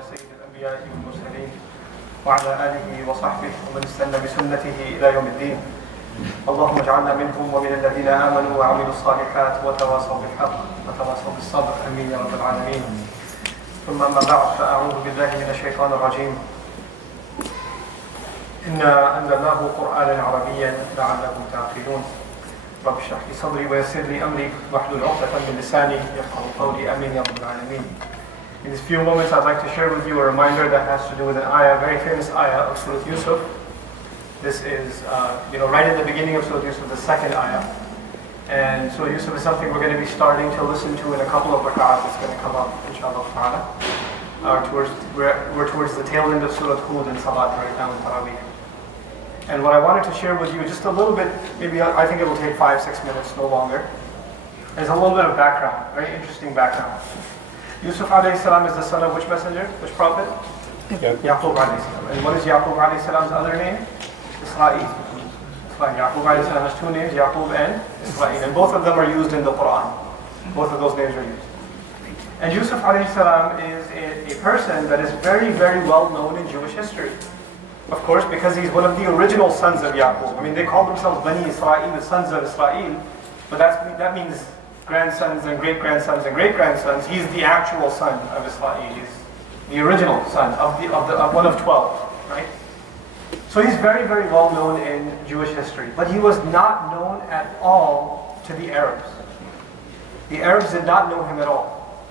سيد الأنبياء والمرسلين وعلى آله وصحبه ومن استنى بسنته إلى يوم الدين. اللهم اجعلنا منهم ومن الذين آمنوا وعملوا الصالحات وتواصوا بالحق وتواصوا بالصبر. آمين يا رب العالمين. ثم أما بعد فأعوذ بالله من الشيطان الرجيم. إنا أنزلناه قرآنا عربيا لعلكم تعقلون. رب اشرح لي صدري ويسر لي أمري واحلل عقدة من لساني يفقهوا قولي. آمين يا رب العالمين. In these few moments, I'd like to share with you a reminder that has to do with an ayah, a very famous ayah of Surah Yusuf. This is, right at the beginning of Surah Yusuf, the second ayah. And Surah Yusuf is something we're going to be starting to listen to in a couple of rak'ahs. It's going to come up, inshallah ta'ala. We're towards the tail end of Surah Hud and Salat right now in Taraweeh. And what I wanted to share with you, just a little bit, maybe I think it will take 5-6 minutes, no longer. There's a little bit of background, very interesting background. Yusuf alayhi salam is the son of which messenger? Which prophet? Yaqub alayhi salam. And what is Yaqub alayhi salam's other name? Israel. Yaqub alayhi salam has two names, Yaqub and Israel. And both of them are used in the Quran. Both of those names are used. And Yusuf alayhi salam is a person that is very, very well known in Jewish history. Of course, because he's one of the original sons of Yaqub. I mean, they call themselves Bani Israel, the sons of Israel. But that means grandsons and great-grandsons and great-grandsons. He's the actual son of Israel. He's the original son of one of 12, right? So he's very, very well known in Jewish history. But he was not known at all to the Arabs. The Arabs did not know him at all.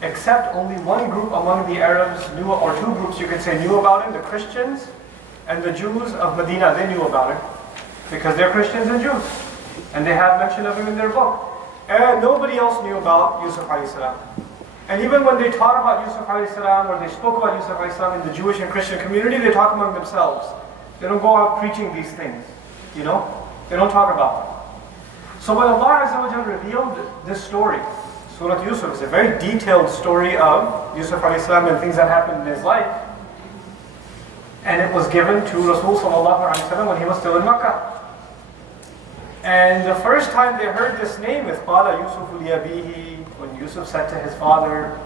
Except only one group among the Arabs knew, or two groups you could say knew about him, the Christians and the Jews of Medina. They knew about him because they're Christians and Jews. And they have mention of him in their book. And nobody else knew about Yusuf alayhi salam. And even when they taught about Yusuf alayhi salam, or they spoke about Yusuf alayhi salam in the Jewish and Christian community, they talk among themselves. They don't go out preaching these things, They don't talk about them. So when Allah Azza wa Jalla revealed this story, Surah Yusuf is a very detailed story of Yusuf alayhi salam and things that happened in his life. And it was given to Rasul sallallahu alayhi wa sallam when he was still in Makkah. And the first time they heard this name with Qala Yusuf li-abihi, when Yusuf said to his father,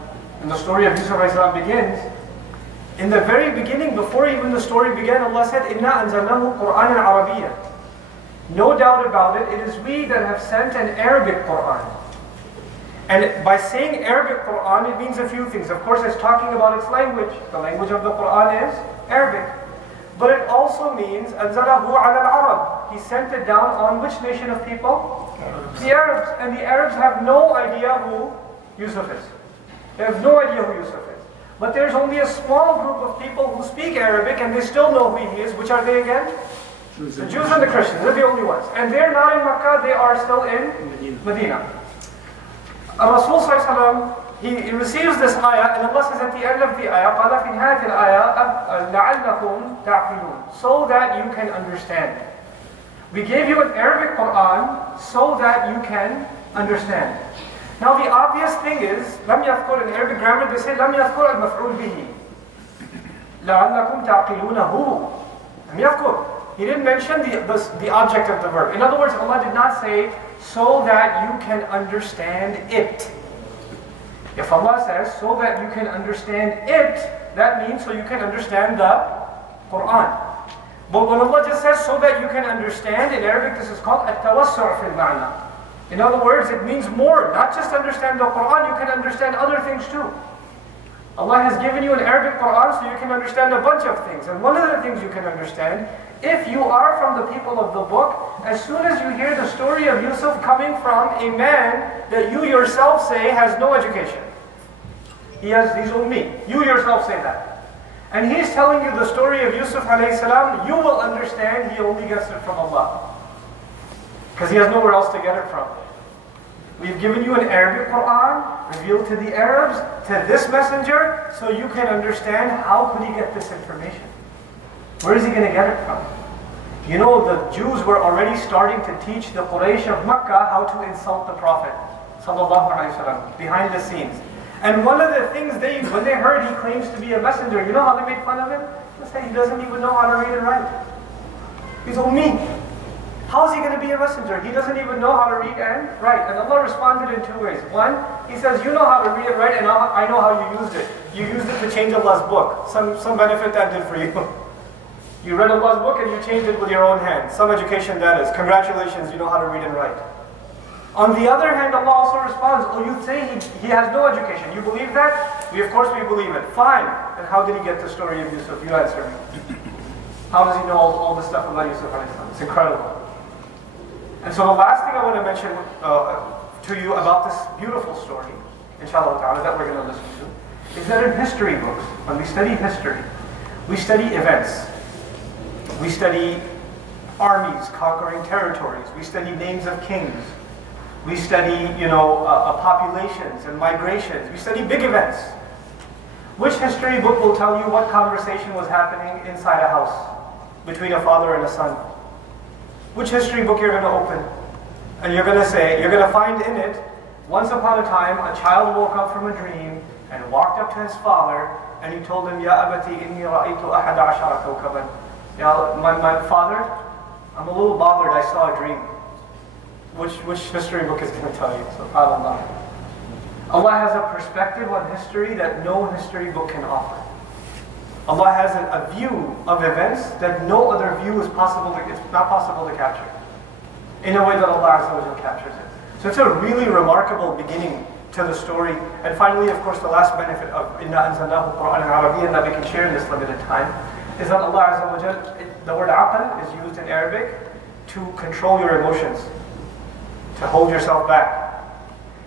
and the story of Yusuf alayhi salam begins, in the very beginning, before even the story began, Allah said, Inna anzalnahu Qur'anan Arabiyya. No doubt about it, it is we that have sent an Arabic Qur'an. And by saying Arabic Qur'an, it means a few things. Of course, it's talking about its language. The language of the Qur'an is Arabic. But it also means, أَنزَلَهُ عَلَى الْعَرَبِ. He sent it down on which nation of people? Arabs. The Arabs. And the Arabs have no idea who Yusuf is. They have no idea who Yusuf is. But there's only a small group of people who speak Arabic and they still know who he is. Which are they again? The Jews and the Christians. They're the only ones. And they're not in Makkah, they are still in Medina. Rasul sallallahu alaihi wasallam, he receives this ayah, and Allah says at the end of the ayah, قَالَ فِي هَذِهِ الْآيَةِ لَعَلَّكُمْ تَعْقِلُونَ, so that you can understand. We gave you an Arabic Quran so that you can understand. Now the obvious thing is, لَمْ يَذْكُرْ, in Arabic grammar they say, لَمْ يَذْكُرْ الْمَفْعُولِ بِهِ لَعَلَّكُمْ تَعْقِلُونَهُ. لَمْ يَذْكُرْ. He didn't mention the object of the verb. In other words, Allah did not say, so that you can understand it. If Allah says, so that you can understand it, that means so you can understand the Quran. But when Allah just says, so that you can understand, in Arabic this is called at-tawassu' fil ma'na. In other words, it means more. Not just understand the Quran, you can understand other things too. Allah has given you an Arabic Quran so you can understand a bunch of things. And one of the things you can understand, if you are from the people of the book, as soon as you hear the story of Yusuf coming from a man that you yourself say has no education. He's ummi. You yourself say that. And he's telling you the story of Yusuf alayhi salam, you will understand he only gets it from Allah. Because he has nowhere else to get it from. We've given you an Arabic Quran, revealed to the Arabs, to this messenger, so you can understand how could he get this information. Where is he going to get it from? The Jews were already starting to teach the Quraysh of Makkah how to insult the Prophet sallallahu alaihi wasallam behind the scenes. And one of the things when they heard he claims to be a messenger, you know how they made fun of him? They say he doesn't even know how to read and write. He's ummi. How is he going to be a messenger? He doesn't even know how to read and write. And Allah responded in two ways. One, He says, you know how to read and write, and I know how you used it. You used it to change Allah's book. Some benefit that did for you. You read Allah's book and you changed it with your own hand. Some education that is. Congratulations, you know how to read and write. On the other hand, Allah also responds, oh, you say he has no education. You believe that? Of course we believe it. Fine. And how did he get the story of Yusuf? You answer me. How does he know all this stuff about Yusuf? It's incredible. And so the last thing I want to mention to you about this beautiful story, inshallah ta'ala, that we're going to listen to, is that in history books, when we study history, we study events. We study armies conquering territories. We study names of kings. We study, populations and migrations. We study big events. Which history book will tell you what conversation was happening inside a house between a father and a son? Which history book you're going to open? And you're going to find in it, once upon a time, a child woke up from a dream and walked up to his father and he told him, Ya abati inni ra'aytu ahada ashara kawkaban. My father, I'm a little bothered, I saw a dream. Which history book is going to tell you? SubhanAllah. Allah has a perspective on history that no history book can offer. Allah has a view of events that no other view is possible. It's not possible to capture in a way that Allah Azza wa Jalla captures it. So it's a really remarkable beginning to the story. And finally, of course, the last benefit of Inna anzalnahu Qur'anan Arabiyyan that we can share in this limited time is that Allah Azza wa Jalla, the word aql is used in Arabic to control your emotions, to hold yourself back.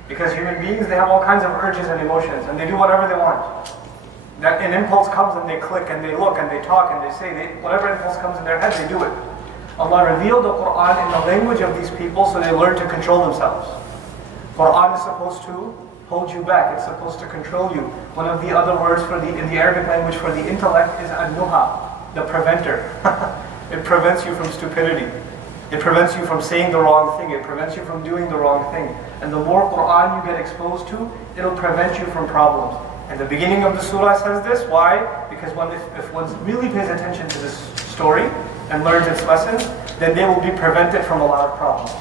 Because human beings, they have all kinds of urges and emotions, and they do whatever they want. That an impulse comes and they click and they look and they talk and they say, whatever impulse comes in their head, they do it. Allah revealed the Qur'an in the language of these people so they learn to control themselves. Qur'an is supposed to hold you back. It's supposed to control you. One of the other words in the Arabic language for the intellect is an-nuha, the preventer. It prevents you from stupidity. It prevents you from saying the wrong thing. It prevents you from doing the wrong thing. And the more Qur'an you get exposed to, it'll prevent you from problems. And the beginning of the surah says this. Why? Because if one really pays attention to this story and learns its lessons, then they will be prevented from a lot of problems.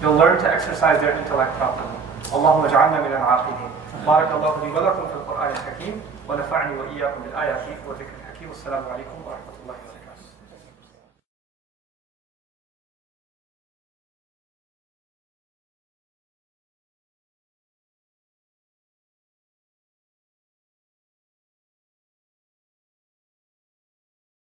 They'll learn to exercise their intellect properly. Allahumma ja'alna min al-aqilin. Barakallahu li wa lakum fil Qur'an al-Hakim wa nafa'ni wa iyyakum bil ayati wa dhikr al-Hakim. Wassalamu alaikum wa rahmatullahi wa barakatuh.